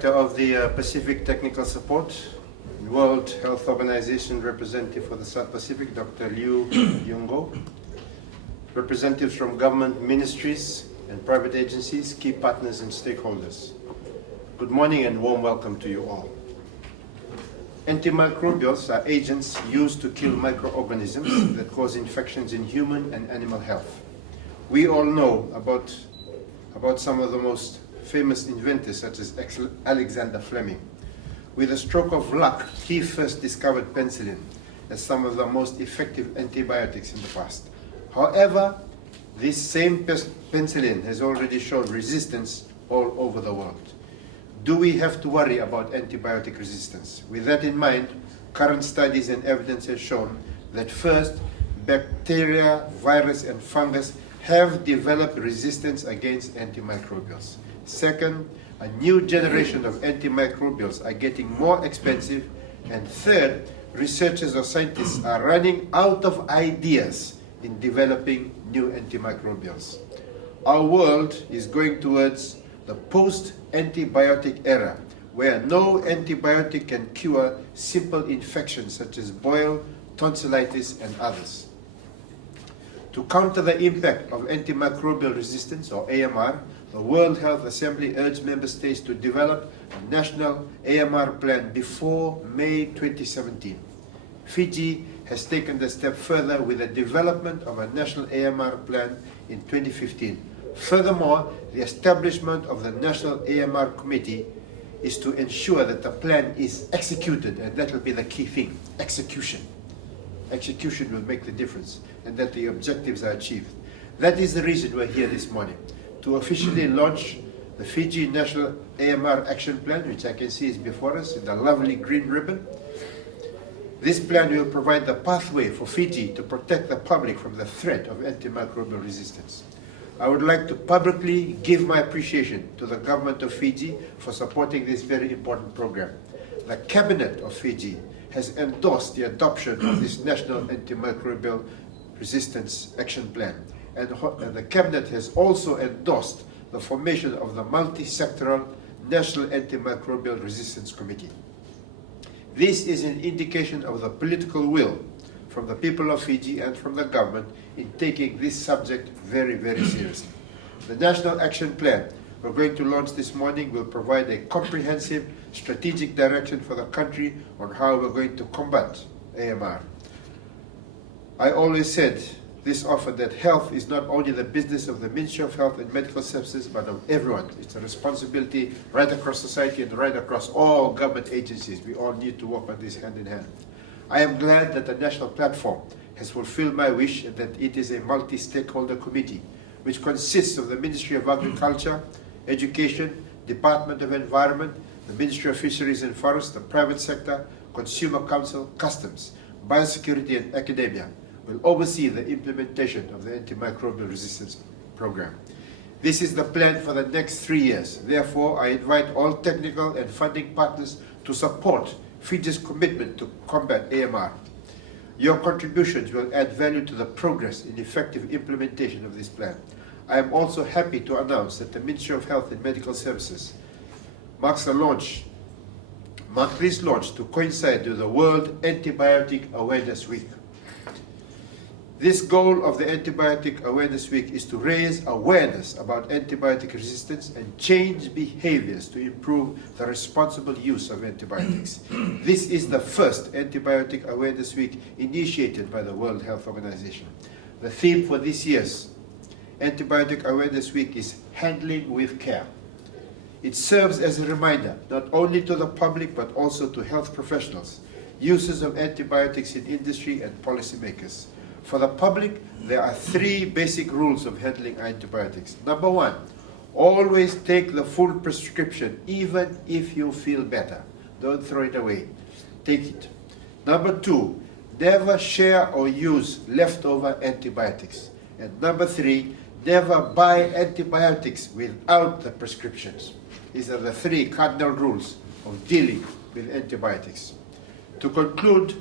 Director of the Pacific Technical Support, World Health Organization representative for the South Pacific, Dr. Liu Yungo, representatives from government ministries and private agencies, key partners and stakeholders. Good morning and warm welcome to you all. Antimicrobials are agents used to kill microorganisms that cause infections in human and animal health. We all know about some of the most famous inventors, such as Alexander Fleming. With a stroke of luck, he first discovered penicillin as some of the most effective antibiotics in the past. However, this same penicillin has already shown resistance all over the world. Do we have to worry about antibiotic resistance? With that in mind, current studies and evidence have shown that first, bacteria, virus, and fungus have developed resistance against antimicrobials. Second, a new generation of antimicrobials are getting more expensive. And third, researchers or scientists are running out of ideas in developing new antimicrobials. Our world is going towards the post-antibiotic era, where no antibiotic can cure simple infections such as boil, tonsillitis, and others. To counter the impact of antimicrobial resistance, or AMR, the World Health Assembly urged member states to develop a national AMR plan before May 2017. Fiji has taken the step further with the development of a national AMR plan in 2015. Furthermore, the establishment of the National AMR Committee is to ensure that the plan is executed, and that will be the key thing, execution. Execution will make the difference, and that the objectives are achieved. That is the reason we're here this morning, to officially launch the Fiji National AMR Action Plan, which I can see is before us in the lovely green ribbon. This plan will provide the pathway for Fiji to protect the public from the threat of antimicrobial resistance. I would like to publicly give my appreciation to the government of Fiji for supporting this very important program. The Cabinet of Fiji has endorsed the adoption of this National Antimicrobial Resistance Action Plan, and the Cabinet has also endorsed the formation of the multi-sectoral National Antimicrobial Resistance Committee. This is an indication of the political will from the people of Fiji and from the government in taking this subject very, very seriously. The National Action Plan we're going to launch this morning will provide a comprehensive strategic direction for the country on how we're going to combat AMR. I always said this often that health is not only the business of the Ministry of Health and Medical Services, but of everyone. It's a responsibility right across society and right across all government agencies. We all need to work on this hand in hand. I am glad that the national platform has fulfilled my wish and that it is a multi-stakeholder committee which consists of the Ministry of Agriculture, Education, Department of Environment, the Ministry of Fisheries and Forests, the private sector, Consumer Council, Customs, Biosecurity and Academia will oversee the implementation of the antimicrobial resistance program. This is the plan for the next 3 years. Therefore, I invite all technical and funding partners to support Fiji's commitment to combat AMR. Your contributions will add value to the progress in effective implementation of this plan. I am also happy to announce that the Ministry of Health and Medical Services marks this launch to coincide with the World Antibiotic Awareness Week. This goal of the Antibiotic Awareness Week is to raise awareness about antibiotic resistance and change behaviors to improve the responsible use of antibiotics. This is the first Antibiotic Awareness Week initiated by the World Health Organization. The theme for this year's Antibiotic Awareness Week is Handling with Care. It serves as a reminder not only to the public but also to health professionals, users of antibiotics in industry and policymakers. For the public, there are 3 basic rules of handling antibiotics. Number 1, always take the full prescription even if you feel better. Don't throw it away. Take it. Number 2, never share or use leftover antibiotics. And number 3, never buy antibiotics without the prescriptions. These are the 3 cardinal rules of dealing with antibiotics. To conclude,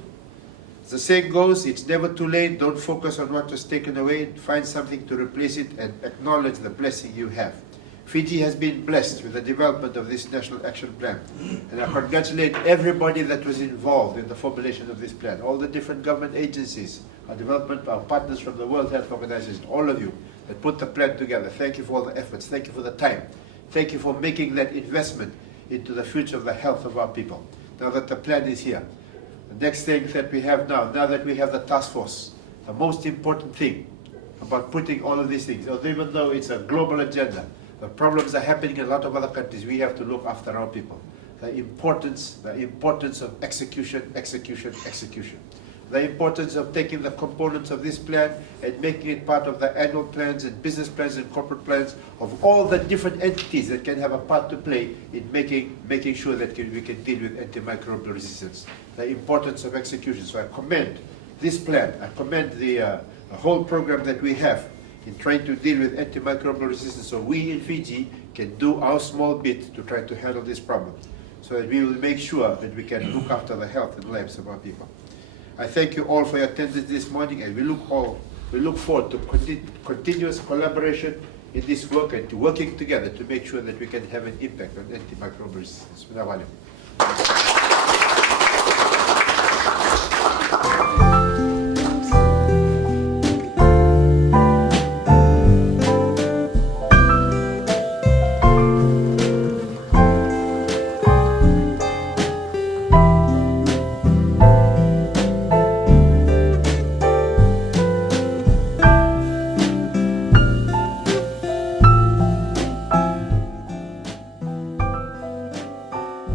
the saying goes, it's never too late. Don't focus on what was taken away. Find something to replace it and acknowledge the blessing you have. Fiji has been blessed with the development of this National Action Plan. And I congratulate everybody that was involved in the formulation of this plan, all the different government agencies, our development, our partners from the World Health Organization, all of you that put the plan together. Thank you for all the efforts. Thank you for the time. Thank you for making that investment into the future of the health of our people. Now that the plan is here, the next thing that we have now that we have the task force, the most important thing about putting all of these things, even though it's a global agenda, the problems are happening in a lot of other countries, we have to look after our people. The importance of execution, execution, execution. The importance of taking the components of this plan and making it part of the annual plans and business plans and corporate plans of all the different entities that can have a part to play in making sure that we can deal with antimicrobial resistance. The importance of execution. So I commend this plan. I commend the whole program that we have in trying to deal with antimicrobial resistance, so we in Fiji can do our small bit to try to handle this problem, so that we will make sure that we can look after the health and lives of our people. I thank you all for your attendance this morning, and we look forward to continuous collaboration in this work and to working together to make sure that we can have an impact on antimicrobial resistance.